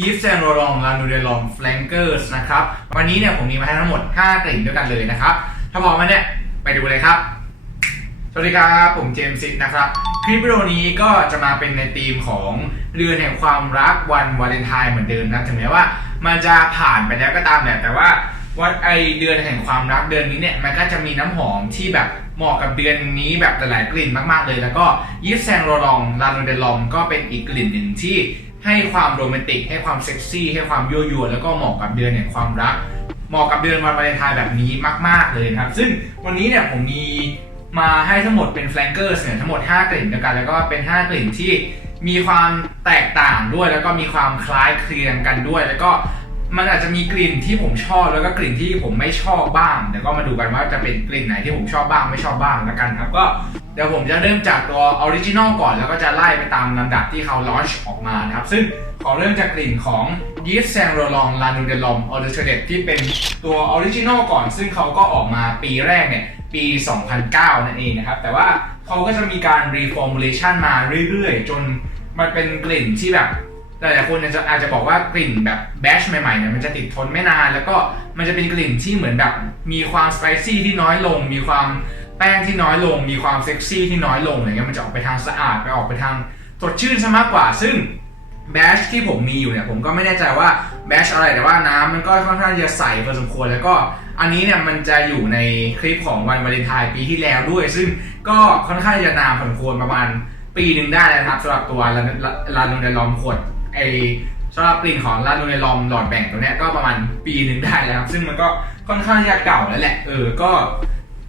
ยีฟแซนโรลองลานูเดลองแฟลงเกอร์สนะครับ วันนี้เนี่ยผมมีมาให้ทั้งหมด 5 กลิ่นด้วยกันเลยนะครับ ถ้าพร้อมแล้วเนี่ย ไปดูเลยครับ สวัสดีครับ ผมเจมส์ซิดนะครับ คลิปวิดีโอนี้ก็จะมาเป็นในธีมของเดือนแห่งความรักวันวาเลนไทน์เหมือนเดิมนะถึงแม้ว่า มันจะผ่านไปแล้วก็ตามแหละแต่ว่าวันไอเดือนแห่งความรักเดือนนี้เนี่ยมันก็จะมีน้ำหอมที่แบบเหมาะกับเดือนนี้แบบหลายๆกลิ่นมากๆเลย แล้วก็ยิปแซงโรลองลาโนเดลองก็เป็นอีกกลิ่นหนึ่งที่ ให้ความโรแมนติก ให้ความเซ็กซี่ ให้ความยั่วยวนแล้วก็เหมาะกับเดือนแห่งความรัก เหมาะกับเดือนวันวาเลนไทน์แบบนี้มาก ๆ เลยนะครับ ซึ่งวันนี้เนี่ยผมมีมาให้ทั้งหมดเป็นแฟลงเกอร์เนี่ยทั้งหมด 5 กลิ่นด้วยกัน แล้วก็เป็น 5 กลิ่นที่มีความแตกต่างด้วย แล้วก็มีความคล้ายคลึงกันด้วย แล้วก็มันอาจจะมีกลิ่นที่ผมชอบแล้วก็กลิ่นที่ผมไม่ชอบบ้างเดี๋ยวก็มาดูกันว่าจะเป็นกลิ่นไหนที่ผมชอบบ้างไม่ชอบบ้างแล้วกันครับ ก็ เดี๋ยวผมจะเริ่มจากตัวออริจินอลก่อน แล้วก็จะไล่ไปตามลำดับที่เขาลอนช์ออกมานะครับ ซึ่งขอเริ่มจากกลิ่นของ y v e Saint Laurent La n u d e l o m a u d e t r e t ที่เป็นตัวออริจินอลก่อน ซึ่งเขาก็ออกมาปีแรกเนี่ย ปี 2009 นั่นเองนะครับ แต่ว่าเขาก็จะมีการ reformulation มาเรื่อยๆ จนมันเป็นกลิ่นที่แบบหลายๆคนอาจจะอาจจะบอกว่ากลิ่นแบบแบชใหม่ๆเนี่ยมันจะติดทนไม่นาน แล้วก็มันจะเป็นกลิ่นที่เหมือนแบบมีความสไปซี่ที่น้อยลงมีความ แป้งที่น้อยลงมีความเซ็กซี่ที่น้อยลงอะไรเงี้ยมันจะออกไปทางสะอาดไปออกไปทางสดชื่นซะมากกว่า ซึ่งแบชที่ผมมีอยู่เนี่ยผมก็ไม่แน่ใจว่าแบชอะไรแต่ว่าน้ำมันก็ค่อนข้างจะใสพอสมควรแล้วก็อันนี้เนี่ยมันจะอยู่ในคลิปของวันวาเลนไทน์ปีที่แล้วด้วย ซึ่งก็ค่อนข้างจะนานพอสมควรประมาณปีหนึ่งได้แล้วนะครับสำหรับตัวลาลาโนเดลอมขวดไอสำหรับกลิ่นของลาโนเนลอมหลอดแบ่งตัวเนี้ยก็ประมาณปีหนึ่งได้แล้วครับ ซึ่งมันก็ค่อนข้างจะเก่าแล้วแหละ เออ ก็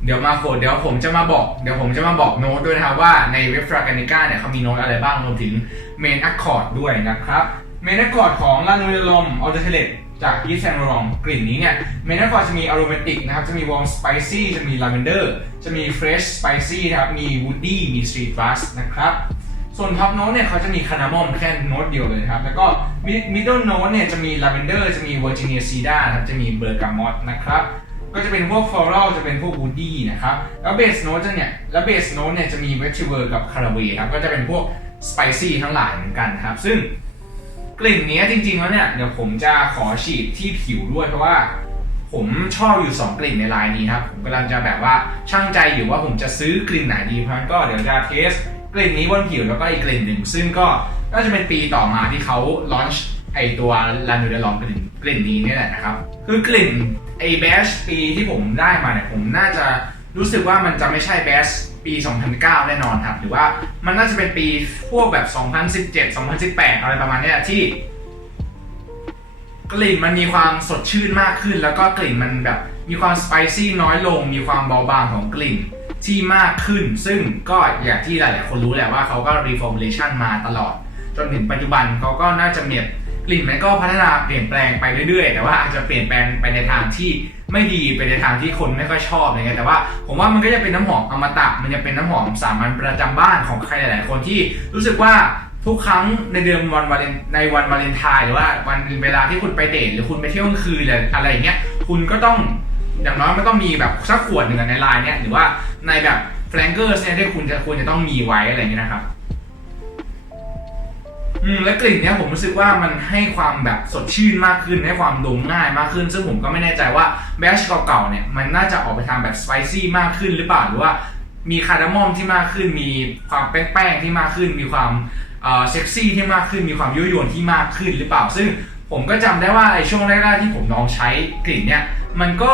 เดี๋ยวมาโคดเดี๋ยวผมจะมาบอก เดี๋ยวผมจะมาบอกโน้ตด้วยนะครับว่าในเว็บฟรากานิก้าเนี่ยเขามีโน้ตอะไรบ้างรวมถึงเมนอะคอร์ดด้วยนะครับ เมนอะคอร์ดของลาโนเนลมออเดเทเลตจากยีสแซนรองกลิ่นนี้เนี่ยเมนอะคอร์ดจะมีอโรมาติกนะครับ จะมีวอร์มสไปซี่จะมีลาเวนเดอร์จะมีเฟรชสไปซี่นะครับ มีวูดดี้มีสตรีทบลัสนะครับ ส่วนท็อปโน้ตเนี่ยเขาจะมีคานาโมมแค่โน้ตเดียวเลยครับ แล้วก็มิดเดิลโน้ตเนี่ยจะมีลาเวนเดอร์จะมีเวอร์จิเนียซีดาครับจะมีเบอร์กามอตนะครับ ก็จะเป็นพวกฟลอรัลจะเป็นพวกวูดดี้นะครับ แล้วเบสโน้ตเนี่ย แล้วเบสโนตเนี่ยจะมีเวทิเวอร์กับคาราเวครับ ก็จะเป็นพวกสไปซี่ทั้งหลายเหมือนกันครับ ซึ่งกลิ่นนี้จริงๆแล้วเนี่ย เดี๋ยวผมจะขอฉีดที่ผิวด้วยเพราะว่าผมชอบอยู่ 2 กลิ่นในลายนี้ครับ ผมกำลังจะแบบว่าช่างใจอยู่ว่าผมจะซื้อกลิ่นไหนดีเพราะฉะนั้นก็เดี๋ยวจะเทสกลิ่นนี้บนผิวแล้วก็อีกกลิ่นหนึ่ง ซึ่งก็น่าจะเป็นปีต่อมาที่เขาลอนช์ไอตัวลานูเดลองกลิ่นกลิ่นนี้นี่แหละนะครับ คือกลิ่น ไอแบชปีที่ผมได้มาเนี่ยผมน่าจะรู้สึกว่ามันจะไม่ใช่แบชปี 2009 แน่นอนครับ หรือว่ามันน่าจะเป็นปีพวกแบบ 2017 2018 อะไรประมาณนี้ที่ กลิ่นมันมีความสดชื่นมากขึ้น แล้วก็กลิ่นมันแบบมีความสไปซี่น้อยลง มีความเบาบางของกลิ่นที่มากขึ้น ซึ่งก็อย่างที่หลาย ๆ คนรู้แหละว่าเขาก็ reformulation มาตลอด จนถึงปัจจุบันเขาก็น่าจะเมีย กลิ่นมันก็พัฒนาเปลี่ยนแปลงไปเรื่อยๆ แต่ว่าอาจจะเปลี่ยนแปลงไปในทางที่ไม่ดีไปในทางที่คนไม่ค่อยชอบอะไรเงี้ยแต่ว่าผมว่ามันก็จะเป็นน้ำหอมอมตะ มันจะเป็นน้ำหอมสามัญประจำบ้านของใครหลายๆคนที่รู้สึกว่าทุกครั้งในเดือนวันวาเลนในวันวาเลนไทน์หรือว่าวันเวลาที่คุณไปเดทหรือคุณไปเที่ยวกลางคืนหรืออะไรอย่างเงี้ยคุณก็ต้องอย่างน้อยมันต้องมีแบบสักขวดหนึ่งในไลน์เนี้ยหรือว่าในแบบแฟลงเกอร์เนี่ยที่คุณจะควรจะต้องมีไว้อะไรเงี้ยนะครับ อืมและกลิ่นเนี้ยผมรู้สึกว่ามันให้ความแบบสดชื่นมากขึ้นให้ความดมง่ายมากขึ้น ซึ่งผมก็ไม่แน่ใจว่าแบชเก่าๆเนี่ยมันน่าจะออกไปทางแบบสไปซี่มากขึ้นหรือเปล่าหรือว่ามีคาร์ดามอมที่มากขึ้น มีความแป้งๆที่มากขึ้น มีความเอ่อเซ็กซี่ที่มากขึ้น มีความยั่วยวนที่มากขึ้นหรือเปล่า ซึ่งผมก็จำได้ว่าไอ้ช่วงแรกๆที่ผมลองใช้กลิ่นเนี่ยมันก็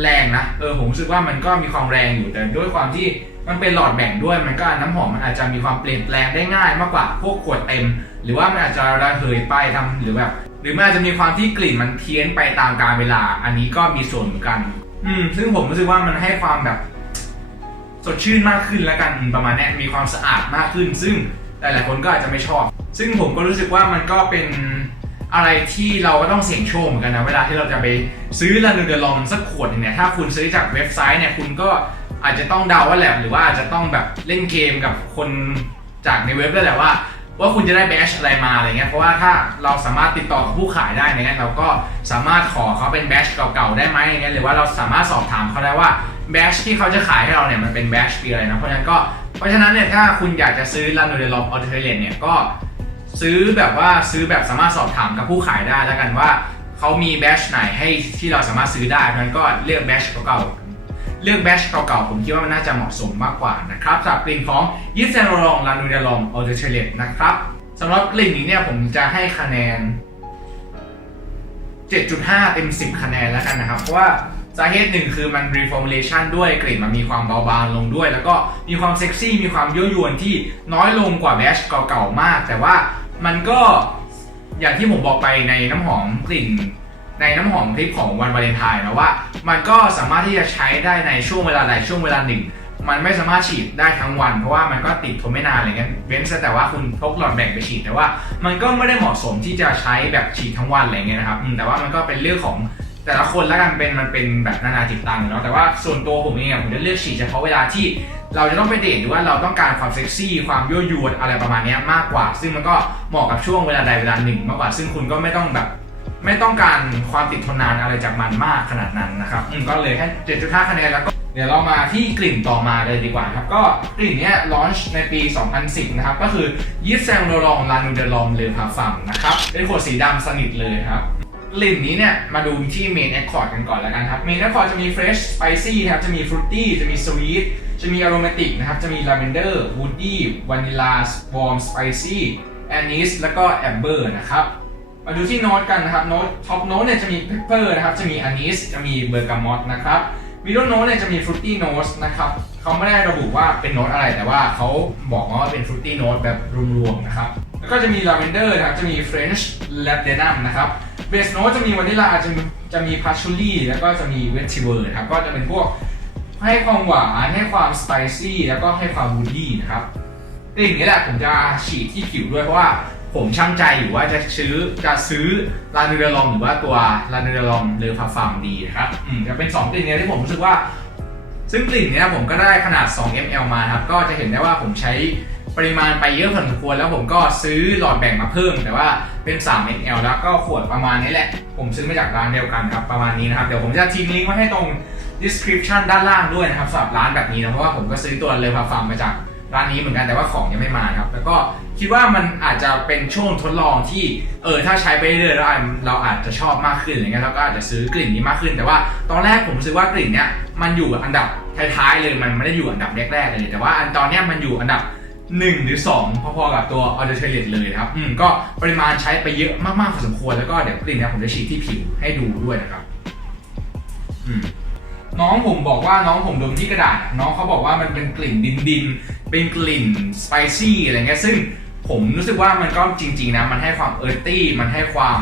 แรงนะเออผมรู้สึกว่ามันก็มีความแรงอยู่แต่ด้วยความที่มันเป็นหลอดแบ่งด้วย มันก็น้ำหอมมันอาจจะมีความเปลี่ยนแปลงได้ง่ายมากกว่าพวกขวดเต็ม หรือว่ามันอาจจะระเหยไปทำหรือแบบ หรือมันอาจจะมีความที่กลิ่นมันเพี้ยนไปตามกาลเวลา อันนี้ก็มีส่วนเหมือนกัน อืม ซึ่งผมรู้สึกว่ามันให้ความแบบ สดชื่นมากขึ้นแล้วกันประมาณนี้มีความสะอาดมากขึ้น ซึ่งหลายๆคนก็อาจจะไม่ชอบ ซึ่งผมก็รู้สึกว่ามันก็เป็นอะไรที่เราก็ต้องเสี่ยงโชคเหมือนกันนะเวลาที่เราจะไปซื้อลานูเดลองสักขวดเนี่ยถ้าคุณซื้อจากเว็บไซต์เนี่ยคุณก็อาจจะต้องเดาว่าแหละหรือว่าอาจจะต้องแบบเล่นเกมกับคนจากในเว็บด้วยแหละว่า ว่าคุณจะได้แบชอะไรมาอะไรเงี้ยเพราะว่าถ้าเราสามารถติดต่อกับผู้ขายได้เนี่ยเราก็สามารถขอเขาเป็นแบชเก่าๆได้ไหมอย่างเงี้ยหรือว่าเราสามารถสอบถามเขาได้ว่าแบชที่เขาจะขายให้เราเนี่ยมันเป็นแบชปีอะไรนะเพราะฉะนั้นก็เพราะฉะนั้นเนี่ยถ้าคุณอยากจะซื้อลานูเดลอมออเทเลนเนี่ยก็ซื้อแบบว่าซื้อแบบสามารถสอบถามกับผู้ขายได้แล้วกันว่าเขามีแบชไหนให้ที่เราสามารถซื้อได้เพราะฉะนั้นก็เลือกแบชเก่าๆ เลือกแบชเก่าๆ ผมคิดว่ามันน่าจะเหมาะสมมากกว่านะครับสำหรับกลิ่นของยิปแซนโรลองลานูเดลองออเดเชเลตนะครับสำหรับกลิ่นนี้เนี่ยผมจะให้คะแนน 7.5 เต็ม 10 คะแนนแล้วกันนะครับ เพราะว่าสาเหตุหนึ่งคือมัน reformulation ด้วยกลิ่นมันมีความเบาบางลงด้วย แล้วก็มีความเซ็กซี่ มีความยั่วยวนที่น้อยลงกว่าแบชเก่าๆ มาก แต่ว่ามันก็อย่างที่ผมบอกไปในน้ำหอมกลิ่น ในน้ำหอมคลิปของวันวาเลนไทน์นะว่า มันก็สามารถที่จะใช้ได้ในช่วงเวลาใดช่วงเวลาหนึ่ง มันไม่สามารถฉีดได้ทั้งวัน เพราะว่ามันก็ติดทนไม่นานอะไรเงี้ยเว้นแต่ว่าคุณพกหลอดแบ่งไปฉีดแต่ว่า มันก็ไม่ได้เหมาะสมที่จะใช้แบบฉีดทั้งวันอะไรเงี้ยนะครับแต่ว่ามันก็เป็นเรื่องของแต่ละคนแล้วกันเป็นมันเป็นแบบนานาจิตตังเนาะแต่ว่าส่วนตัวผมเองผมจะเลือกฉีดเฉพาะเวลาที่เราจะต้องไปเดทหรือว่าเราต้องการความเซ็กซี่ความยั่วยวนอะไรประมาณนี้มากกว่า ซึ่งมันก็เหมาะกับช่วงเวลาใดเวลาหนึ่งมากกว่าซึ่งคุณก็ไม่ต้องแบบ ไม่ต้องการความติดทนนานอะไรจากมันมากขนาดนั้นนะครับอืมก็เลยให้7.5 คะแนนแล้วก็เดี๋ยวเรามาที่กลิ่นต่อมาเลยดีกว่าครับ ก็กลิ่นนี้ลอนช์ในปี 2010 นะครับ ก็คือยิปแซงโดลองลานูเดลองเลอพาฟัมนะครับ เป็นขวดสีดำสนิทเลยครับกลิ่นนี้เนี่ย มาดูที่เมนแอคคอร์ดกันก่อนแล้วกันครับเมนแอคคอร์ดจะมีเฟรชสไปซี่นะครับ จะมีฟรุตตี้จะมีสวีทจะมีอโรมาติกนะครับ จะมีลาเวนเดอร์วูดดี้วานิลาวอร์มสไปซี่แอนนิสแล้วก็แอมเบอร์นะครับ มาดูที่โน้ตกันนะครับโน้ตท็อปโน้ตเนี่ยจะมีเพปเปอร์นะครับจะมีอานิสจะมีเบอร์กามอตนะครับมิดเดิลโน้ตเนี่ยจะมีฟรุตตี้โน้ตนะครับเขาไม่ได้ระบุว่าเป็นโน้ตอะไรแต่ว่าเขาบอกมาว่าเป็นฟรุตตี้โน้ตแบบรวมๆนะครับแล้วก็จะมีลาเวนเดอร์นะครับจะมีเฟรนช์แลบเดนัมนะครับเบสโน้ตจะมีวานิลาจะมีจะมีพาชูรี่แล้วก็จะมีเวทิเวอร์นะครับก็จะเป็นพวกให้ความหวานให้ความสไปซี่แล้วก็ให้ความวูดดี้นะครับกลิ่นนี้แหละผมจะฉีดที่ผิวด้วยเพราะว่า ผมช่างใจอยู่ว่าจะซื้อจะซื้อลานูเดลองหรือว่าตัวลานูเดลองเลอพาฟาร์มดีนะครับอืมจะเป็น2กลิ่นเนี้ยที่ผมรู้สึกว่า ซึ่งกลิ่นเนี้ยผมก็ได้ขนาด 2 ml มาครับก็จะเห็นได้ว่าผมใช้ปริมาณไปเยอะพอสมควรแล้วผมก็ซื้อหลอดแบ่งมาเพิ่ม แต่ว่าเป็น 3 ml แล้วก็ขวดประมาณนี้แหละ ผมซื้อมาจากร้านเดียวกันครับประมาณนี้นะครับ เดี๋ยวผมจะทิ้งลิงก์ไว้ให้ตรง description ด้านล่างด้วยนะครับสำหรับร้านแบบนี้นะเพราะว่าผมก็ซื้อตัวเลอพาฟาร์มมาจากร้านนี้เหมือนกันแต่ว่าของยังไม่มาครับ แล้วก็ คิดว่ามันอาจจะเป็นช่วงทดลองที่เออถ้าใช้ไปเรื่อยๆแล้วเราอาจจะชอบมากขึ้นอะไรเงี้ยเราก็อาจจะซื้อกลิ่นนี้มากขึ้น แต่ว่าตอนแรกผมรู้สึกว่ากลิ่นเนี้ยมันอยู่อันดับท้ายๆเลยมันไม่ได้อยู่อันดับแรกๆเลยแต่ว่าอันตอนเนี้ยมันอยู่อันดับ1หรือ 2 พอๆกับตัวออเดอร์เทเลตเลยนะครับ อืมก็ปริมาณใช้ไปเยอะมากๆพอสมควรแล้วก็เดี๋ยวกลิ่นเนี้ยผมจะฉีดที่ผิวให้ดูด้วยนะครับ อืมน้องผมบอกว่าน้องผมดมที่กระดาษ น้องเขาบอกว่ามันเป็นกลิ่นดินดินๆเป็นกลิ่นสไปซี่อะไรเงี้ยซึ่ง ผมรู้สึกว่ามันก็จริง ๆ นะ มันให้ความเออร์ตี้ มันให้ความ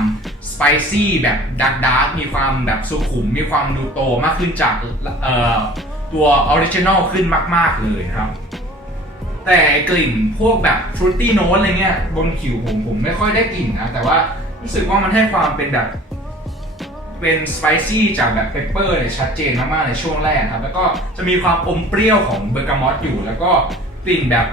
สไปซี่แบบดาร์กดาร์กมีความแบบสุขุม มีความดูโตมากขึ้นจากตัวออริจินอลขึ้นมาก ๆ เลยครับ แต่กลิ่นพวกแบบฟรุตตี้โน้ตอะไรเงี้ยบนผิวผมผมไม่ค่อยได้กลิ่นนะ แต่ว่ารู้สึกว่ามันให้ความเป็นแบบเป็นสไปซี่จากแบบเปปเปอร์เนี่ยชัดเจนมาก ๆ ในช่วงแรกครับ แล้วก็จะมีความอมเปรี้ยวของเบอร์กามอตอยู่ แล้วก็กลิ่นแบบ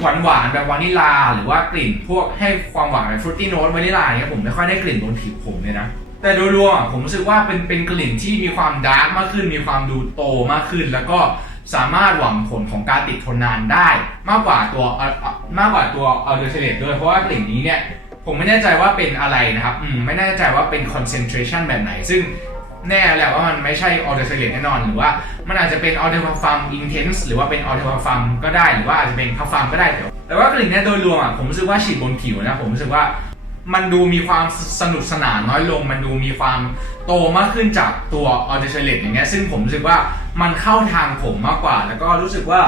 หวานหวานแบบวานิลา หรือว่ากลิ่นพวกให้ความหวานแบบฟรุตตี้โน้ตวานิลาเนี่ยผมไม่ค่อยได้กลิ่นบนผิวผมเลยนะ แต่โดยรวมผมรู้สึกว่าเป็นเป็นกลิ่นที่มีความดาร์กมากขึ้น มีความดูโตมากขึ้น แล้วก็สามารถหวังผลของการติดทนนานได้ มากกว่าตัวมากกว่าตัวอัลเดอร์เทเลตด้วยเพราะว่ากลิ่นนี้เนี่ยผมไม่แน่ใจว่าเป็นอะไรนะครับ อืม ไม่แน่ใจว่าเป็น concentration แบบไหน ซึ่ง แน่แหละว่ามันไม่ใช่ a l d e r s a l a t แน่นอน หรือว่ามันอาจจะเป็น a l d e r p a f u m intense หรือว่าเป็น a l d e r p a f u m ก็ได้หรือว่าอาจจะเป็น p a f u m ก็ได้เดี๋ยวแต่ว่ากลิ่นเนี้ยโดยรวมอะผมรู้สึกว่าฉีดบนผิวนะผมรู้สึกว่ามันดูมีความสนุกสนานน้อยลง มันดูมีความโตมากขึ้นจากตัว a l d e r s a l a t อย่างเงี้ยซึ่งผมรู้สึกว่ามันเข้าทางผมมากกว่า แล้วก็รู้สึกว่า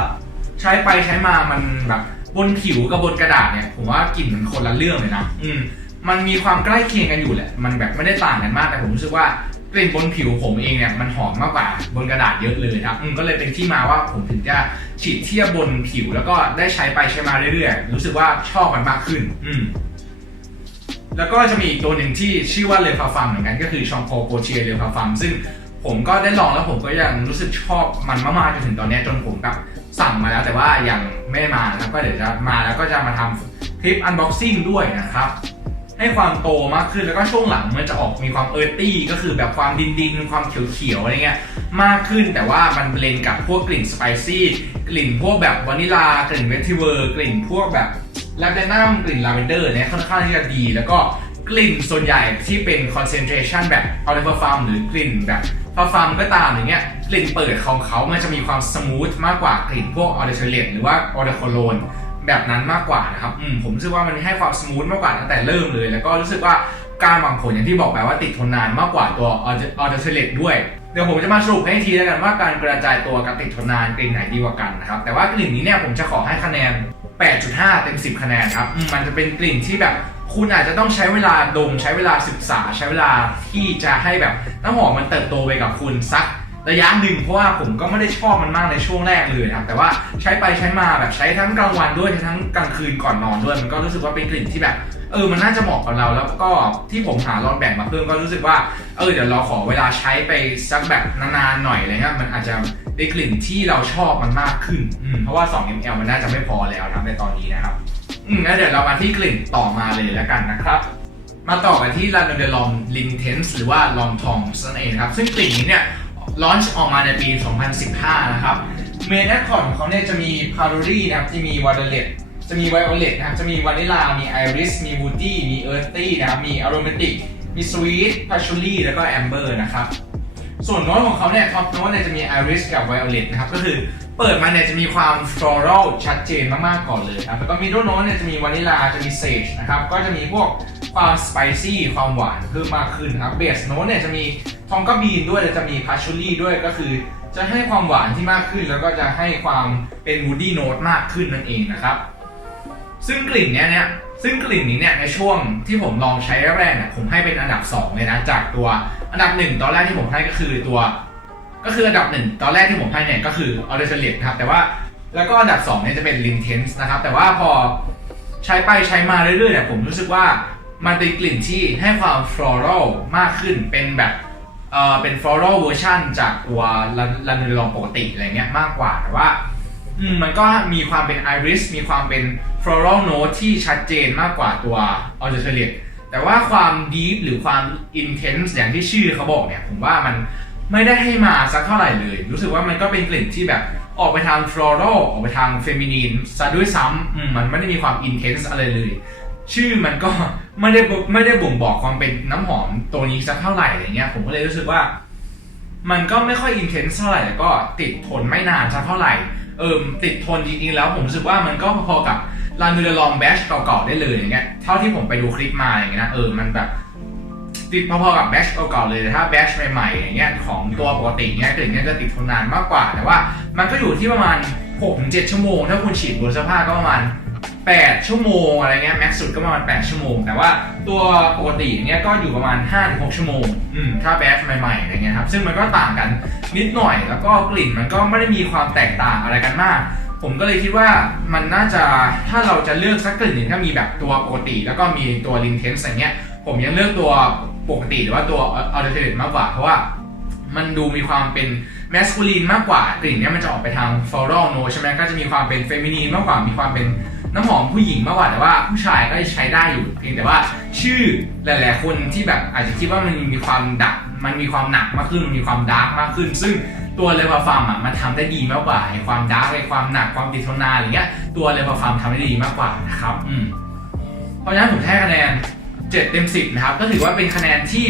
ใช้ไปใช้มามันแบบบนผิวกับบนกระดาษเนี่ยผมว่ากลิ่นมันคนละเรื่องเลยนะ อืมมันมีความใกล้เคียงกันอยู่แหละ มันแบบไม่ได้ต่างกันมาก แต่ผมรู้สึกว่า กลิ่นบนผิวผมเองเนี่ยมันหอมมากกว่าบนกระดาษเยอะเลยครับอืมก็เลยเป็นที่มาว่าผมถึงจะฉีดเทียบบนผิวแล้วก็ได้ใช้ไปใช้มาเรื่อยๆ รู้สึกว่าชอบมันมากขึ้น อืมแล้วก็จะมีอีกตัวหนึ่งที่ชื่อว่าเลฟาฟัมเหมือนกันก็คือชองโคโกเชียเลฟาฟัมซึ่งผมก็ได้ลองแล้วผมก็ยังรู้สึกชอบมันมากๆจนถึงตอนเนี้ยจนผมแบบสั่งมาแล้วแต่ว่ายังไม่ได้มาแล้วก็เดี๋ยวจะมาแล้วก็จะมาทำคลิปอันบ็อกซิ่งด้วยนะครับ ให้ความโตมากขึ้นแล้วก็ช่วงหลังมันจะออกมีความเออร์ตี้ก็คือแบบความดินดินๆความเขียวๆอะไรเงี้ยมากขึ้นแต่ว่ามันเบลนกับพวกกลิ่นสไปซี่กลิ่นพวกแบบวานิลากลิ่นเวทิเวอร์กลิ่นพวกแบบแลเวนดัมกลิ่นลาเวนเดอร์เนี่ยค่อนข้างที่จะดี แล้วก็กลิ่นส่วนใหญ่ที่เป็น concentration แบบ o l i v e r farm หรือกลิ่นแบบฟาฟาร์มก็ตามอย่างเงี้ยกลิ่นเปิดของเขามันจะมีความสมูทมากกว่ากลิ่นพวกออเดอร์เลตหรือว่าออเดอร์โคโลน แบบนั้นมากกว่านะครับอืมผมรู้สึกว่ามันให้ความสมูทมากกว่าตั้งแต่เริ่มเลย แล้วก็รู้สึกว่าการวางผลอย่างที่บอกไปว่าติดทนนานมากกว่าตัวออเดอร์เลตด้วยเดี๋ยวผมจะมาสรุปให้ทีแล้วกันว่าการกระจายตัวกับติดทนนานกลิ่นไหนดีกว่ากันนะครับแต่ว่ากลิ่นนี้เนี่ยผมจะขอให้คะแนน 8.5 เต็ม 10 คะแนนครับอืมมันจะเป็นกลิ่นที่แบบคุณอาจจะต้องใช้เวลาดมใช้เวลาศึกษาใช้เวลาที่จะให้แบบน้ำหอมมันเติบโตไปกับคุณสัก ระยะหนึ่งเพราะว่าผมก็ไม่ได้ชอบมันมากในช่วงแรกเลยนะครับแต่ว่าใช้ไปใช้มาแบบใช้ทั้งกลางวันด้วยใช้ทั้งกลางคืนก่อนนอนด้วย มันก็รู้สึกว่าเป็นกลิ่นที่แบบ เออมันน่าจะเหมาะกับเรา แล้วก็ที่ผมหาลองแบ่งมาเพิ่มก็รู้สึกว่าเออเดี๋ยวเราขอเวลาใช้ไปสักแบบนานๆหน่อยอะไรเงี้ยมันอาจจะได้กลิ่นที่เราชอบมันมากขึ้นเพราะว่า 2 ml มันน่าจะไม่พอแล้วนะในตอนนี้นะครับอืมแล้วเดี๋ยวเรามาที่กลิ่นต่อมาเลยแล้วกันนะครับมาต่อกันที่ลาโนเดลอมลินเทนส์หรือว่าลอมทองนั่นเองนะครับซึ่งกลิ่นนี้เนี่ย ลอนช์ออกมาในปี 2015 นะครับเมนแอคคอร์ดของเขาเนี่ยจะมีพาโรดี้นะครับจะมีวาเดเลตจะมีไวโอเลตนะครับจะมีวานิลา มีไอริส มีวูดดี้มีเอิร์ธตี้นะครับมีอโรมาติก มีสวีทพาชูรี่แล้วก็แอมเบอร์นะครับ ส่วนโน้ตของเขาเนี่ยท็อปโน้ตเนี่ยจะมีไอริสกับไวโอเลตนะครับก็คือเปิดมาเนี่ยจะมีความฟลอรัลชัดเจนมากๆก่อนเลยครับแล้วก็มิดเดิลโน้ตเนี่ยจะมีวานิลาจะมีเซจนะครับก็จะมีพวกความสไปซี่ความหวานเพิ่มมากขึ้นนะครับเบสโน้ตเนี่ยจะมีทองกาบีนด้วยและจะมีพาชูรี่ด้วยก็คือ จะให้ความหวานที่มากขึ้น แล้วก็จะให้ความเป็นวูดดี้โน้ตมากขึ้นนั่นเองนะครับซึ่งกลิ่นเนี้ยเนี่ยซึ่งกลิ่นนี้เนี่ยในช่วงที่ผมลองใช้แรกๆเนี่ยผมให้เป็นอันดับ 2 เลยนะ จากตัว อันดับ1ตอนแรกที่ผมให้ก็คือตัว ก็คืออันดับ1ตอนแรกที่ผมให้เนี่ยก็คือออเดอร์เฉลี่ยนะครับแต่ว่าแล้วก็อันดับ2เนี่ยจะเป็นลินเทนส์นะครับแต่ว่าพอใช้ไปใช้มาเรื่อยๆเนี่ยผมรู้สึกว่ามันเป็นกลิ่นที่ให้ความฟลอรัลมากขึ้นเป็นแบบเออเป็นฟลอรัลเวอร์ชันจากตัวลันเดลองปกติอะไรเงี้ยมากกว่าแต่ว่าอืมมันก็มีความเป็นไอริสมีความเป็น floral note ที่ชัดเจนมากกว่าตัวออ r เ t เ r ต แต่ว่าความ deep หรือความ intense อย่างที่ชื่อเขาบอกเนี่ย ผมว่ามันไม่ได้ให้มาสักเท่าไหร่เลย รู้สึกว่ามันก็เป็นกลิ่นที่แบบออกไปทาง floral ออกไปทาง feminine ซะด้วยซ้ำอืมมันไม่ได้มีความ intense อะไรเลย ชื่อมันก็ไม่ได้บ่ไม่ได้บ่งบอกความเป็นน้ำหอมตัวนี้สักเท่าไหร่อะไรเงี้ยผมก็เลยรู้สึกว่า มันก็ไม่ค่อยอินเทนส์เท่าไหร่แต่ก็ติดทนไม่นานสักเท่าไหร่เออติดทนจริงๆแล้วผมรู้สึกว่ามันก็พอๆกับ ลานูเดลองแบชเก่าๆได้เลยอย่างเงี้ยเท่าที่ผมไปดูคลิปมาอย่างเงี้ยนะเออมันแบบติดพอๆกับแบชเก่าๆเลยแต่ถ้าแบชใหม่ๆอย่างเงี้ยของตัวปกติเงี้ยกลิ่นเนี้ยจะติดทนนานมากกว่า แต่ว่ามันก็อยู่ที่ประมาณ 6-7 ชั่วโมง ถ้าคุณฉีดบนเสื้อผ้าก็ประมาณ 8 ชั่วโมงอะไรเงี้ยแม็กซ์สุดก็ประมาณ 8 ชั่วโมง แต่ว่าตัวปกติเนี้ยก็อยู่ประมาณ 5-6 ชั่วโมงอืมถ้าแบชใหม่ๆอะไรเงี้ยครับซึ่งมันก็ต่างกันนิดหน่อยแล้วก็กลิ่นมันก็ไม่ได้มีความแตกต่างอะไรกันมาก ผมก็เลยคิดว่ามันน่าจะถ้าเราจะเลือกสักกลิ่นหนึ่งถ้ามีแบบตัวปกติ แล้วก็มีตัวลินเทนส์อย่างเงี้ย ผมยังเลือกตัวปกติหรือว่าตัวออเดอร์เทมากกว่าเพราะว่ามันดูมีความเป็นแมสคูลีนมากกว่ากลิ่นเนี้ยมันจะออกไปทางฟลอรัลโนใช่ไหมก็จะมีความเป็นเฟมินีนมากกว่ามีความเป็นน้ำหอมผู้หญิงมากกว่าแต่ว่าผู้ชายก็ใช้ได้อยู่เพียงแต่ว่าชื่อหลาย ๆ คนที่แบบอาจจะคิดว่ามันมีความดักมันมีความหนักมากขึ้นมันมีความดาร์กมากขึ้น ซึ่ง ตัวเลวาฟาร์มอะมันทำได้ดีมากกว่าไอ้ความดาร์กไอ้ความหนักความติดทนนานอะไรเงี้ยตัวเลวาฟาร์มทำได้ดีมากกว่านะครับอืมเพราะฉะนั้นผมให้คะแนน7เต็ม10นะครับก็ถือว่าเป็นคะแนนที่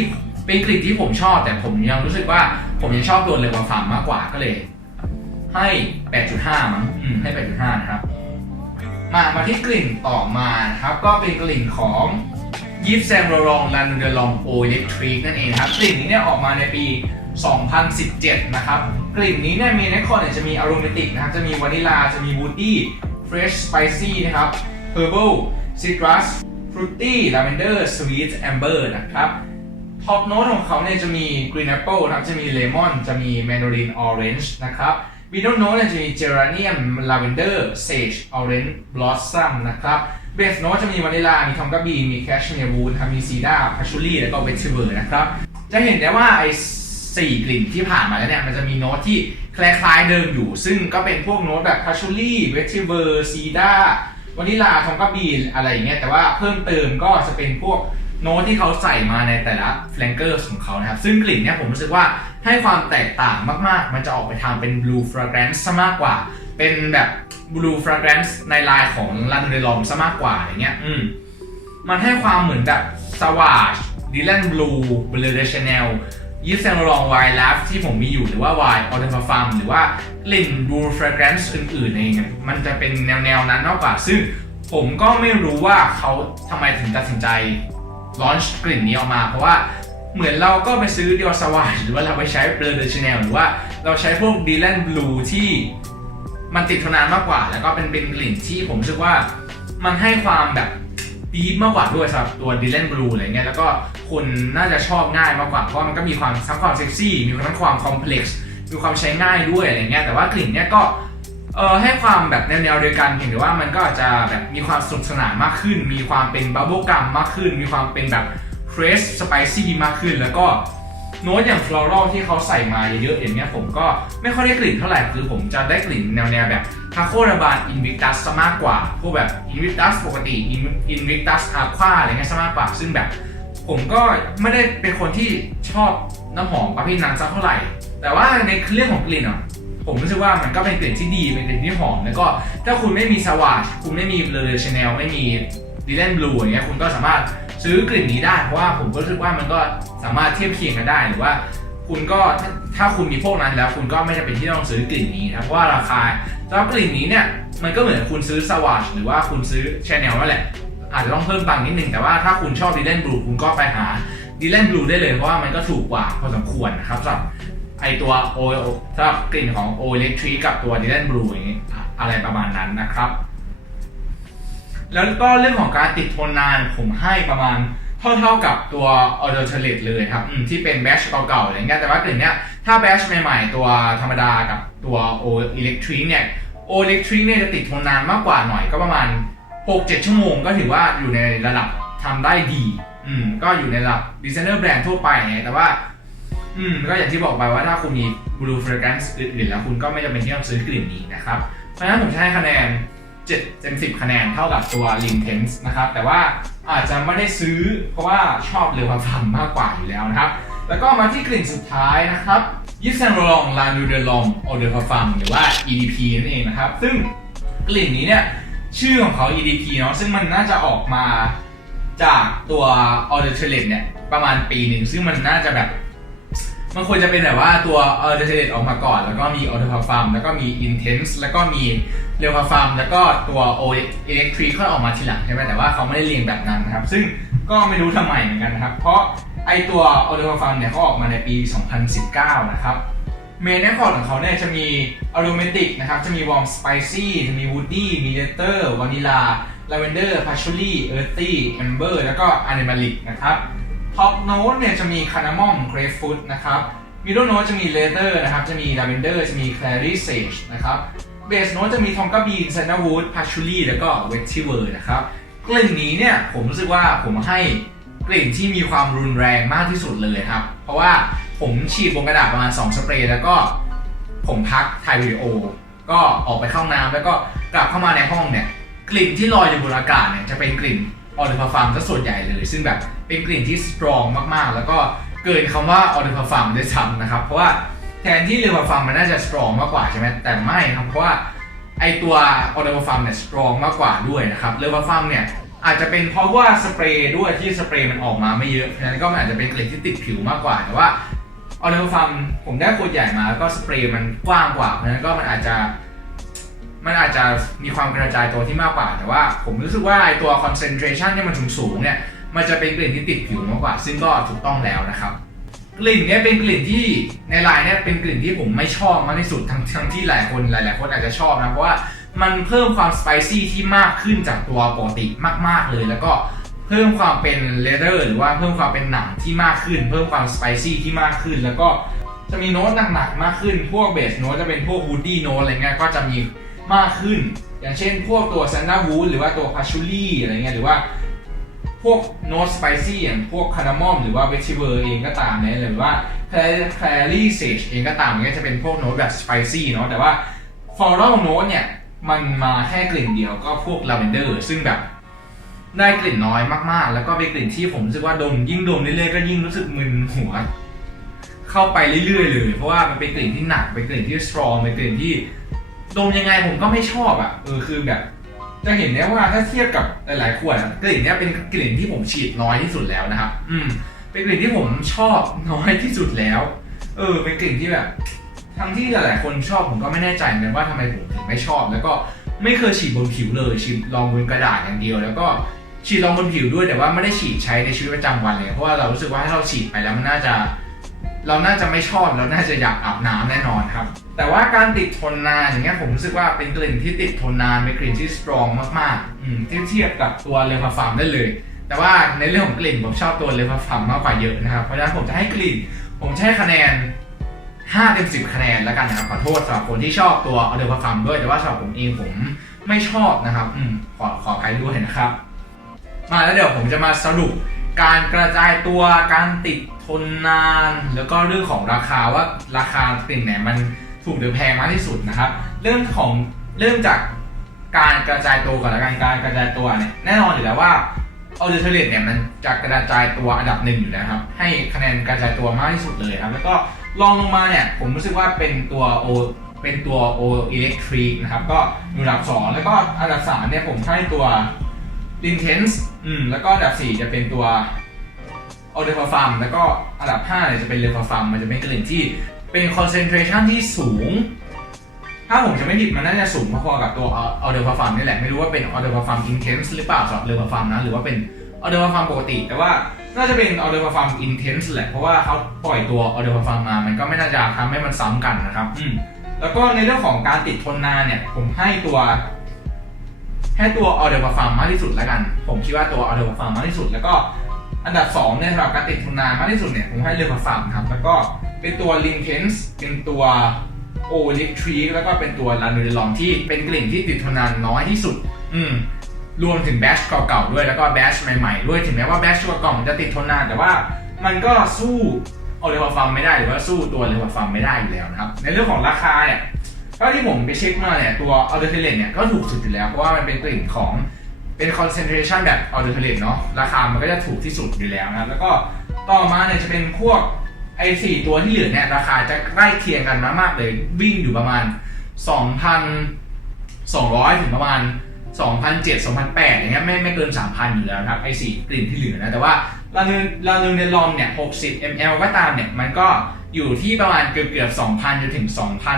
เป็นกลิ่นที่ผมชอบ แต่ผมยังรู้สึกว่าผมยังชอบตัวเลวาฟาร์มมากกว่าก็เลย ให้ 8.5 มั้งอืมให้ 8.5 นะครับ มามาที่กลิ่นต่อมานะครับ ก็เป็นกลิ่นของยิปแซงโรลองลานูเดลองโอเล็กทริกนั่นเองนะครับกลิ่นนี้เนี่ยออกมาในปี 2017 นะครับ กลิ่นนี้เนี่ยมีในคอนเนี่ยจะมีอารมาติกนะครับ จะมีวานิลา จะมีวูดดี้เฟรชสไปซี่นะครับเฮอร์เบิลซิตรัสฟรุตตี้ลาเวนเดอร์สวีทแอมเบอร์นะครับท็อปโน้ตของเขาเนี่ยจะมีกรีนแอปเปิลนะครับ จะมีเลมอน จะมีแมนดารินออเรนจ์นะครับมิดเดิลโน้ตเนี่ยจะมีเจอราเนียมลาเวนเดอร์เซจออเรนจ์บลอสซัมนะครับเบสโน้ตจะมีวานิลา มีทองกาบีมีแคชเมียร์วูดมีซีดาพาชูรี่แล้วก็เวทเบอร์นะครับ จะเห็นได้ว่าไอ สี่กลิ่นที่ผ่านมาแล้วเนี่ยมันจะมีโน้ตที่คล้ายๆเดิมอยู่ ซึ่งก็เป็นพวกโน้ตแบบพาชูรี่เวทิเบอร์ซีดาวานิลาทองกบีนอะไรอย่างเงี้ยแต่ว่าเพิ่มเติมก็จะเป็นพวกโน้ตที่เขาใส่มาในแต่ละแฟลงเกอร์ของเขานะครับ ซึ่งกลิ่นเนี่ยผมรู้สึกว่าให้ความแตกต่างมากๆ มันจะออกไปทางเป็น blue fragrance ซะมากกว่า เป็นแบบ blue fragrance ในลายของลันเดลอมซะมากกว่าอะไรเงี้ยอืมมันให้ความเหมือนแบบ Savage Dylan Blue b l u e Chanel ยิปเซนลองไวน์ลัฟที่ผมมีอยู่หรือว่าไวน์ออเดอร์ฟาร์มหรือว่ากลิ่น blue fragrance อื่นๆเองมันจะเป็นแนวๆนั้นมากกว่า ซึ่งผมก็ไม่รู้ว่าเขาทำไมถึงตัดสินใจ launch กลิ่นนี้ออกมา เพราะว่าเหมือนเราก็ไปซื้อ Dior Savage หรือว่าเราไปใช้ Bleu de Chanel หรือว่าเราใช้พวก Dylan Blue ที่มันติดทนนานมากกว่า แล้วก็เป็นเป็นกลิ่นที่ผมรู้สึกว่ามันให้ความแบบ ดีมากกว่าด้วยสำหรับตัวดิเลนบลูอะไรเงี้ยแล้วก็คนน่าจะชอบง่ายมากกว่าเพราะมันก็มีความทั้งความเซ็กซี่มีทั้งความคอมเพล็กซ์มีความใช้ง่ายด้วยอะไรเงี้ยแต่ว่ากลิ่นเนี้ยก็เออให้ความแบบแนวๆเดียวกันเพียงแต่ว่ามันก็อาจจะแบบมีความสนุกสนานมากขึ้น มีความเป็นบับเบิลกัมมากขึ้น มีความเป็นแบบเฟรชสไปซี่มากขึ้น แล้วก็ โน้ตอย่างฟลอรัลที่เขาใส่มาเยอะๆอย่างเงี้ยผมก็ไม่ค่อยได้กลิ่นเท่าไหร่คือผมจะได้กลิ่นแนวๆแบบทาโคราบานอินวิกตัสมากกว่าพวกแบบอินวิกตัสปกติอินวิกตัสอาควาอะไรเงี้ยซะมากกว่าซึ่งแบบผมก็ไม่ได้เป็นคนที่ชอบน้ำหอมประเภทนั้นสักเท่าไหร่ แต่ว่าในเรื่องของกลิ่นอะผมรู้สึกว่ามันก็เป็นกลิ่นที่ดีเป็นกลิ่นที่หอมแล้วก็ถ้าคุณไม่มีสวาชคุณไม่มีเลอชแนลไม่มีดิแลนบลูอย่างเงี้ยคุณก็สามารถ ซื้อกลิ่นนี้ได้เพราะว่าผมก็รู้สึกว่ามันก็สามารถเทียบเคียงกันได้หรือว่า คุณก็ถ้าถ้าคุณมีพวกนั้นแล้วคุณก็ไม่จำเป็นที่ต้องซื้อกลิ่นนี้นะเพราะว่าราคาแล้วกลิ่นนี้เนี่ยมันก็เหมือนคุณซื้อสวาชหรือว่าคุณซื้อชแนลนั่นแหละอาจจะต้องเพิ่มตังค์นิดนึงแต่ว่าถ้าคุณชอบดิแลนบลูคุณก็ไปหาดิแลนบลูได้เลยเพราะว่ามันก็ถูกกว่าพอสมควรนะครับสำหรับไอตัวโอสำหรับกลิ่นของโอเล็กทรีกับตัวดิแลนบลูอย่างงี้อะไรประมาณนั้นนะครับ แล้วก็เรื่องของการติดทนนานผมให้ประมาณเท่าๆกับตัวออเดอร์เทเลตเลยครับที่เป็นแบชเก่าๆอะไรเงี้ยแต่ว่ากลิ่นเนี้ยถ้าแบชใหม่ๆ ตัวธรรมดากับตัวโออิเล็กทรีเนี่ยโออิเล็กทรีเนี่ยจะติดทนนานมากกว่าหน่อยก็ประมาณ 6-7 ชั่วโมงก็ถือว่าอยู่ในระดับทำได้ดีอืมก็อยู่ในระดับดีไซเนอร์แบรนด์ทั่วไปไงแต่ว่าอืมก็อย่างที่บอกไปว่าถ้าคุณมี blue fragrance อื่นๆแล้วคุณก็ไม่จำเป็นที่ต้องซื้อกลิ่นนี้นะครับ เพราะฉะนั้นผมให้คะแนน 7เต็ม10 คะแนนเท่ากับตัว Lintense นะครับ แต่ว่าอาจจะไม่ได้ซื้อเพราะว่าชอบเรือความฟัมมากกว่าอยู่แล้วนะครับ แล้วก็มาที่กลิ่นสุดท้ายนะครับยิปเซนโรลองลานูเดลองออเดอร์ฟาร์มหรือว่า EDP นั่นเองนะครับ ซึ่งกลิ่นนี้เนี่ย ชื่อของเขา EDP เนาะซึ่งมันน่าจะออกมาจากตัว o r d e r t e l e t เนี่ย ประมาณปีหนึ่ง ซึ่งมันน่าจะแบบ มันควรจะเป็นแบบว่าตัว o r d e r t e l e t ออกมาก่อน แล้วก็มี o r d e r f a r m แล้วก็มี Intense แล้วก็มี r e a l f a r m แล้วก็ตัว O Electric ค่อยออกมาทีหลังใช่ไหมแต่ว่าเขาไม่ได้เรียงแบบนั้นนะครับ ซึ่งก็ไม่รู้ทำไมเหมือนกันนะครับ เพราะไอตัว o r d e r f a r m เนี่ยเขาออกมาในปี 2019 นะครับเมนแอคคอร์ดของเขาเนี่ยจะมี aromatic นะครับ จะมี warm spicy จะมี woody มี leather vanilla lavender patchouli earthy amber แล้วก็ animalic นะครับ top note เนี่ยจะมี cardamom grapefruit นะครับ middle note จะมี leather นะครับ จะมี lavender จะมี clary sage นะครับ base note จะมี tonka bean sandalwood patchouli แล้วก็ vetiver นะครับ กลิ่นนี้เนี่ยผมรู้สึกว่าผมให้กลิ่นที่มีความรุนแรงมากที่สุดเลยครับ เพราะว่าผมฉีดบนกระดาษประมาณ 2 สเปรย์แล้วก็ผมพักถ่ายวิดีโอ ก็ออกไปเข้าน้ำแล้วก็กลับเข้ามาในห้องเนี่ยกลิ่นที่ลอยอยู่บนอากาศเนี่ยจะเป็นกลิ่นออเดอร์พาฟามซะส่วนใหญ่เลย ซึ่งแบบเป็นกลิ่นที่สตรองมากๆ แล้วก็เกินคำว่าออเดอร์พาฟาร์มด้วยซ้ำนะครับ เพราะว่า แทนที่เรือพาฟาร์มมันน่าจะสตรองมากกว่าใช่ไหมแต่ไม่ครับเพราะว่าไอตัวออเดอร์ฟาร์มเนี่ยสตรองมากกว่าด้วยนะครับเรือฟาร์มเนี่ยอาจจะเป็นเพราะว่าสเปรย์ด้วยที่สเปรย์มันออกมาไม่เยอะเพราะฉะนั้นก็มันอาจจะเป็นกลิ่นที่ติดผิวมากกว่าแต่ว่าออเดอร์ฟาร์มผมได้ขวดใหญ่มาแล้วก็สเปรย์มันกว้างกว่าเพราะฉะนั้นก็มันอาจจะมันอาจจะมีความกระจายตัวที่มากกว่า แต่ว่าผมรู้สึกว่าไอตัวคอนเซนเทรชันเนี่ยมันสูงๆเนี่ยมันจะเป็นกลิ่นที่ติดผิวมากกว่า ซึ่งก็ถูกต้องแล้วนะครับ กลิ่นเนี้ยเป็นกลิ่นที่ในไลน์เนี่ยเป็นกลิ่นที่ผมไม่ชอบมากที่สุดทั้งทั้งที่หลายคนหลาย ๆ คนอาจจะชอบนะเพราะว่ามันเพิ่มความสไปซี่ที่มากขึ้นจากตัวปกติมาก ๆ เลย แล้วก็เพิ่มความเป็นเลเดอร์หรือว่าเพิ่มความเป็นหนังที่มากขึ้น เพิ่มความสไปซี่ที่มากขึ้น แล้วก็จะมีโน้ตหนักๆมากขึ้น พวกเบสโน้ตจะเป็นพวกวูดดี้โน้ตอะไรเงี้ยก็จะมีมากขึ้น อย่างเช่น พวกตัวซันดาวูดหรือว่าตัวพาชูลี่อะไรเงี้ยหรือว่า พวกโน้ตสไปซี่อย่างพวกคาร์ดามอมหรือว่าเวทิเวอร์เองก็ตามเนี่ยหรือว่าแคลรี่เซจเองก็ตามเนี่ยจะเป็นพวกโน้ตแบบสไปซี่เนาะแต่ว่าฟลอรัลโน้ตเนี่ยมันมาแค่กลิ่นเดียวก็พวกลาเวนเดอร์ซึ่งแบบได้กลิ่นน้อยมากๆ แล้วก็เป็นกลิ่นที่ผมรู้สึกว่าดมยิ่งดมเรื่อยๆก็ยิ่งรู้สึกมึนหัว เข้าไปเรื่อยๆเลย เพราะว่ามันเป็นกลิ่นที่หนักเป็นกลิ่นที่สตรองเป็นกลิ่นที่ดมยังไงผมก็ไม่ชอบอะเออคือแบบ จะเห็นได้ว่าถ้าเทียบกับหลายๆขวดอะกลิ่นเนี้ยเป็นกลิ่นที่ผมฉีดน้อยที่สุดแล้วนะครับ อืม เป็นกลิ่นที่ผมชอบน้อยที่สุดแล้ว เออ เป็นกลิ่นที่แบบ ทั้งที่หลายๆคนชอบผมก็ไม่แน่ใจเหมือนกันว่าทำไมผมถึงไม่ชอบ แล้วก็ไม่เคยฉีดบนผิวเลย ฉีดลองบนกระดาษอย่างเดียว แล้วก็ฉีดลองบนผิวด้วยแต่ว่าไม่ได้ฉีดใช้ในชีวิตประจำวันเลยเพราะว่าเรารู้สึกว่าถ้าเราฉีดไปแล้วมันน่าจะ เราน่าจะไม่ชอบเราน่าจะอยากอาบน้ำแน่นอนครับ แต่ว่าการติดทนนานอย่างเงี้ยผมรู้สึกว่าเป็นกลิ่นที่ติดทนนานเป็นกลิ่นที่สตรองมากๆอืมที่เทียบกับตัวเลฟาฟาร์มได้เลย แต่ว่าในเรื่องของกลิ่นผมชอบตัวเลฟาฟาร์มมากกว่าเยอะนะครับเพราะฉะนั้นผมจะให้กลิ่น ผมให้คะแนน5เต็ม10 คะแนนแล้วกันนะครับขอโทษสำหรับคนที่ชอบตัวอเลฟาฟาร์มด้วยแต่ว่าสำหรับผมเองผมไม่ชอบนะครับอืมขอขอใครด้วยนะครับ มาแล้วเดี๋ยวผมจะมาสรุปการกระจายตัวการติด ทนนานแล้วก็เรื่องของราคาว่าราคากลิ่นไหนมันถูกหรือแพงมากที่สุดนะครับ เรื่องของเริ่มจากการกระจายตัวก่อนละกันการกระจายตัวเนี่ยแน่นอนอยู่แล้วว่าออเดอร์เทเลตเนี่ยมันจะกระจายตัวอันดับหนึ่งอยู่แล้วครับ ให้คะแนนกระจายตัวมากที่สุดเลยครับ แล้วก็ลองลงมาเนี่ย ผมรู้สึกว่าเป็นตัวโอเป็นตัวโออิเล็กทริกนะครับ ก็อยู่อันดับสองแล้วก็อันดับสามเนี่ยผมให้ตัว Intense อืมแล้วก็อันดับ 4 จะเป็นตัว o d e f a f a r m แล้วก็อันดับ5เนี่ยจะเป็น l e f a f a r m มันจะเป็นกลิ่นที่เป็น concentration ที่สูง ถ้าผมจะไม่ผิดมันน่าจะสูงพอๆกับตัว o d e f a f a r m นี่แหละไม่รู้ว่าเป็น o d e f a f a r m Intense หรือเปล่าสำหรับ l e f a f a r m นะหรือว่าเป็น o d e f a f a r m ปกติ แต่ว่าน่าจะเป็น o d e f a f a r m Intense แหละเพราะว่าเขาปล่อยตัว o d e f a f a r m มามันก็ไม่น่าจะทำให้มันซ้ำกันนะครับอืมแล้วก็ในเรื่องของการติดทนนานเนี่ยผมให้ตัวให้ตัวออเดอร์ฟาร์มมากที่สุดแล้วกัน ผมคิดว่าตัวออเดอร์ฟาร์มมากที่สุดแล้วก็ อันดับ2เนี่ยสำหรับการติดทนนานมากที่สุดเนี่ยผมให้เรือฟาร์มครับ แล้วก็เป็นตัวลิงเทนส์เป็นตัวโอลิฟทรีแล้วก็เป็นตัวลานูเดลองที่เป็นกลิ่นที่ติดทนนานน้อยที่สุด อืมรวมถึงแบชเก่าๆด้วยแล้วก็แบชใหม่ๆด้วยถึงแม้ว่าแบชเก่าๆมันจะติดทนนานแต่ว่ามันก็สู้ออเดอร์ฟาร์มไม่ได้หรือว่าสู้ตัวเรือฟาร์มไม่ได้อยู่แล้วนะครับ ในเรื่องของราคาเนี่ยก็ที่ผมไปเช็คมาเนี่ยตัวอัลเรเทเลนเนี่ยก็ถูกสุดอยู่แล้วเพราะว่ามันเป็นกลิ่นของ เป็นคอนเซนเทรชันแบบอัลเดอร์เทเลนเนาะราคามันก็จะถูกที่สุดอยู่แล้วนะแล้วก็ต่อมาเนี่ยจะเป็นพวกไอ้สี่ตัวที่เหลือเนี่ยราคาจะใกล้เคียงกันมากๆเลยวิ่งอยู่ประมาณ 2,200 ถึงประมาณ 2,007 2,008อย่างเงี้ยไม่ไม่เกิน 3,000 อยู่แล้วนะครับไอ้สี่กลิ่นที่เหลือนะแต่ว่าลานูลานูเนลอมเนี่ย 60 ml ก็ตามเนี่ย มันก็อยู่ที่ประมาณเกือบเกือบ2,000จนถึง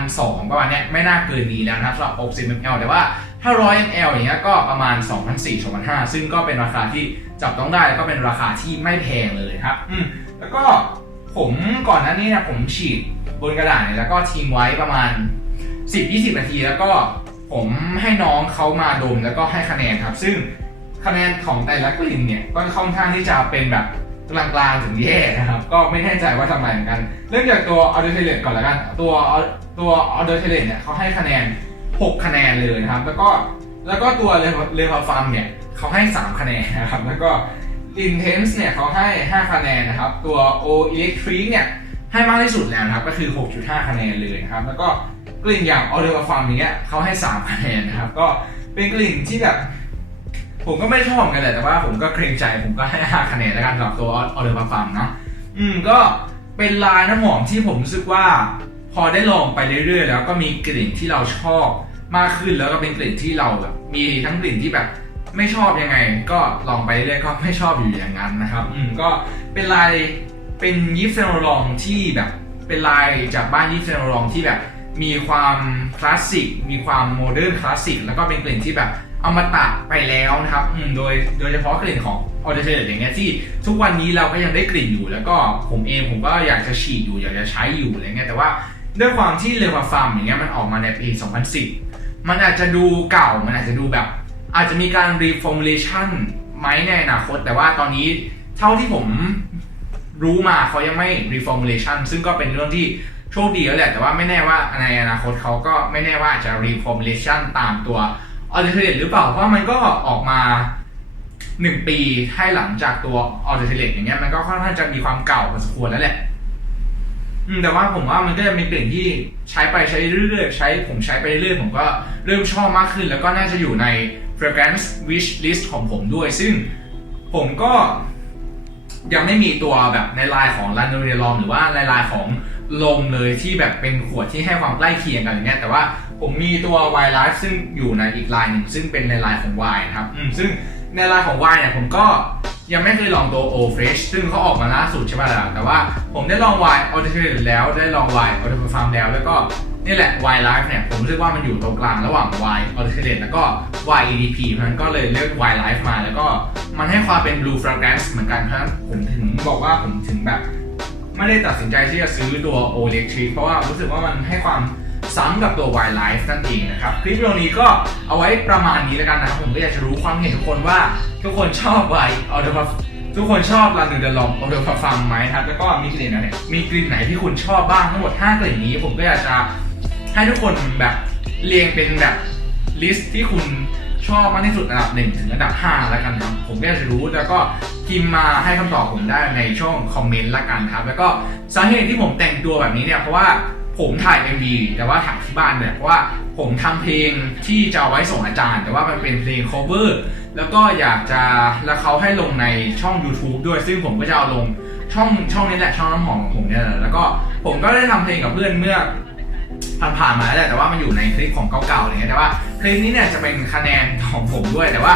2,200ประมาณเนี้ยไม่น่าเกินนี้แล้วนะครับสำหรับ 60 ml แต่ว่า ถ้า100 ml อย่างเงี้ยก็ประมาณ 2,400 2,500 ซึ่งก็เป็นราคาที่จับต้องได้แล้วก็เป็นราคาที่ไม่แพงเลยครับอืมแล้วก็ผมก่อนหน้านี้เนี่ยผมฉีดบนกระดาษเนี่ยแล้วก็ทิ้งไว้ประมาณ 10-20 นาที แล้วก็ผมให้น้องเขามาดมแล้วก็ให้คะแนนครับ ซึ่งคะแนนของแต่ละกลิ่นเนี่ยก็ค่อนข้างที่จะเป็นแบบกลางๆถึงแย่นะครับ ก็ไม่แน่ใจว่าทำไมเหมือนกัน เริ่มจากตัวออเดอร์เทเลตก่อนละกัน ตัวตัวออเดอร์เทเลตเนี่ยเขาให้คะแนน 6 คะแนนเลยนะครับ แล้วก็แล้วก็ตัวเลฟาฟาร์มเนี่ยเขาให้ 3 คะแนนนะครับ แล้วก็ Intense เนี่ยเขาให้ 5 คะแนนนะครับ ตัว O Electric เนี่ยให้มากที่สุดแล้วนะครับ ก็คือ 6.5 คะแนนเลยนะครับ แล้วก็กลิ่นอย่าง o r e o Farm อย่างเงี้ยเขาให้ 3 คะแนนนะครับ ก็เป็นกลิ่นที่แบบ ผมก็ไม่ชอบกันแหละแต่ว่าผมก็เกรงใจผมก็ให้ 5 คะแนนแล้วกันสำหรับตัว o r e o Farm เนาะอืมก็เป็นลายน้ำหอมที่ผมรู้สึกว่า พอได้ลองไปเรื่อยๆ แล้วก็มีกลิ่นที่เราชอบ มากขึ้นแล้วก็เป็นกลิ่นที่เราแบบมีทั้งกลิ่นที่แบบไม่ชอบยังไง ก็ลองไปเรื่อยๆก็ไม่ชอบอยู่อย่างนั้นนะครับ อืมก็เป็นลายเป็นยิปเซนลองที่แบบเป็นลายจากบ้านยิปเซนลองที่แบบมีความคลาสสิก มีความโมเดิร์นคลาสสิก แล้วก็เป็นกลิ่นที่แบบเอามาตัดไปแล้วนะครับอืมโดยโดยเฉพาะกลิ่นของออเดอร์เทอย่างเงี้ยที่ทุกวันนี้เราก็ยังได้กลิ่นอยู่ แล้วก็ผมเองผมก็อยากจะฉีดอยู่อยากจะใช้อยู่อะไรเงี้ยแต่ว่าด้วยความที่เรวาฟาร์มอย่างเงี้ยมันออกมาในปี 2010 มันอาจจะดูเก่า มันอาจจะดูแบบ อาจจะมีการรีฟอร์มูลเลชันไหมในอนาคต แต่ว่าตอนนี้เท่าที่ผมรู้มาเขายังไม่รีฟอร์มูลเลชันซึ่งก็เป็นเรื่องที่โชคดีแล้วแหละ แต่ว่าไม่แน่ว่าในอนาคตเขาก็ไม่แน่ว่าจะรีฟอร์มูลเลชันตามตัวออเดอร์เทหรือเปล่า เพราะมันก็ออกมาหนึ่งปีให้หลังจากตัวออเดอร์เทอย่างเงี้ย มันก็ค่อนข้างจะมีความเก่าพอสมควรแล้วแหละ อืมแต่ว่าผมว่ามันก็จะเป็นกลิ่นที่ใช้ไปใช้เรื่อยๆใช้ผมใช้ไปเรื่อยๆผมก็เริ่มชอบมากขึ้น แล้วก็น่าจะอยู่ใน fragrance wish list ของผมด้วย ซึ่งผมก็ยังไม่มีตัวแบบในลายของลานูเรลอมหรือว่าในลายของลมเลยที่แบบเป็นขวดที่ให้ความใกล้เคียงกันอย่างเงี้ยแต่ว่าผมมีตัว Y Life ซึ่งอยู่ในอีกลน์หนึ่งซึ่งเป็นในลน์ของ Y นะครับอืมซึ่ง ในไลน์ของ Y เนี่ยผมก็ยังไม่เคยลองตัว O Fresh ซึ่งเขาออกมาล่าสุดใช่ไหมล่ะแต่ว่าผมได้ลอง Y Alternate แล้วได้ลอง Y Alternate Farm แล้ว แล้วก็นี่แหละ Y Life เนี่ยผมรู้สึกว่ามันอยู่ตรงกลางระหว่าง Y Alternate แล้วก็ Y EDP เพราะฉะนั้นก็เลยเลือก Y Life มา แล้วก็มันให้ความเป็น Blue Fragrance เหมือนกันเพราะฉะนั้นผมถึงบอกว่าผมถึงแบบ ไม่ได้ตัดสินใจที่จะซื้อตัว O Electric เพราะว่ารู้สึกว่ามันให้ความ ซ้ำกับตัว Y Life นั่นเองนะครับ คลิปวิดีโอนี้ก็เอาไว้ประมาณนี้แล้วกันนะครับ ผมก็อยากจะรู้ความเห็นทุกคนว่า ทุกคนชอบ Y a u t o p ทุกคนชอบลานูเดลองออเดอร์ฟังไหมครับ แล้วก็มีกลิ่นอะไรมีกลิ่นไหนที่คุณชอบบ้างทั้งหมด 5 กลิ่นนี้ ผมก็อยากจะให้ทุกคนแบบเรียงเป็นแบบลิสต์ที่คุณชอบมากที่สุดอันดับ1ถึงอันดับ 5 แล้วกันครับ ผมก็อยากจะรู้แล้วก็พิมพ์มาให้คำตอบผมได้ในช่องคอมเมนต์ละกันครับ แล้วก็สาเหตุที่ผมแต่งตัวแบบนี้เนี่ยเพราะว่า ผมถ่าย MV แต่ว่าถ่ายที่บ้านเนี่ยเพราะว่าผมทำเพลงที่จะเอาไว้ส่งอาจารย์ แต่ว่ามันเป็นเพลง cover แล้วก็อยากจะแล้วเขาให้ลงในช่อง YouTube ด้วย ซึ่งผมก็จะเอาลงช่องช่องนี้แหละช่องน้ำหอมของผมเนี่ยแล้วก็ผมก็ได้ทำเพลงกับเพื่อนเมื่อผ่านๆมาแล้วแหละแต่ว่ามันอยู่ในคลิปของเก่าๆอะไรเงี้ยแต่ว่าคลิปนี้เนี่ยจะเป็นคะแนนของผมด้วยแต่ว่า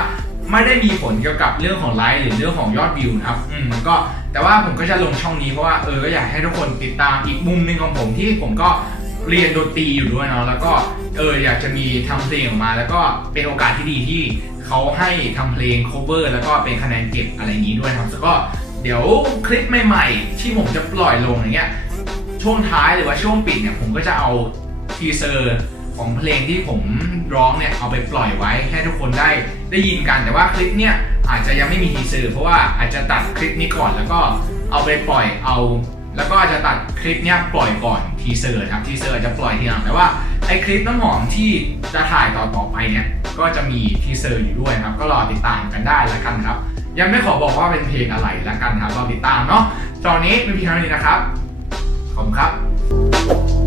ไม่ได้มีผลเกี่ยวกับเรื่องของไลค์หรือเรื่องของยอดวิวนะครับอืมมันก็แต่ว่าผมก็จะลงช่องนี้เพราะว่าเออก็อยากให้ทุกคนติดตามอีกมุมหนึ่งของผมที่ผมก็เรียนดนตรีอยู่ด้วยเนาะแล้วก็เอออยากจะมีทำเพลงออกมา แล้วก็เป็นโอกาสที่ดีที่เขาให้ทำเพลง cover แล้วก็เป็นคะแนนเก็บอะไรนี้ด้วยนะครับแล้วก็เดี๋ยวคลิปใหม่ ๆ ที่ผมจะปล่อยลงอย่างเงี้ยช่วงท้ายหรือว่าช่วงปิดเนี่ยผมก็จะเอาทีเซอร์ของเพลงที่ผมร้องเนี่ยเอาไปปล่อยไว้ให้ทุกคนได้ ได้ยินกันแต่ว่าคลิปเนี่ยอาจจะยังไม่มีทีเซอร์เพราะว่าอาจจะตัดคลิปนี้ก่อนแล้วก็เอาไปปล่อยเอา แล้วก็อาจจะตัดคลิปเนี่ยปล่อยก่อนทีเซอร์ครับทีเซอร์อาจจะปล่อยทีหลังแต่ว่าไอคลิปน้ำหอมที่จะถ่ายต่อต่อไปเนี่ยก็จะมีทีเซอร์อยู่ด้วยครับ ก็รอติดตามกันได้ล้วกันครับ ยังไม่ขอบอกว่าเป็นเพลงอะไรล้วกันครับรอติดตามเนาะตอนนี้ไม่เพียงเท่านี้นะครับขอบคุณครับ